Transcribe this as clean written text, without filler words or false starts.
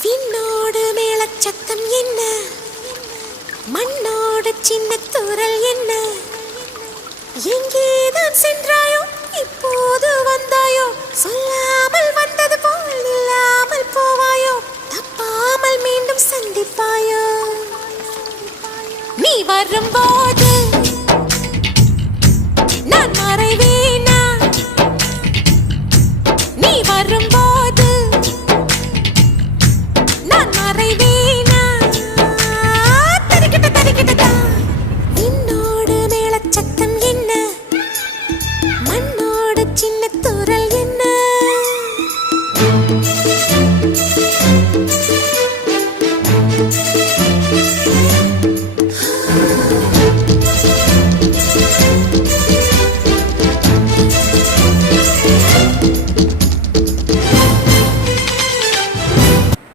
விண்ணோடு மேளச்சத்தம் என்ன, மண்ணோடு சின்ன தூரல் என்ன, எங்கேதான் சென்றாயோ இப்போது வந்தாயோ, சொல்லாமல் வந்தது போல் இல்லாமல் போவாயோ, தப்பாமல் மீண்டும் சந்திப்பாயோ, நீ வரும்போ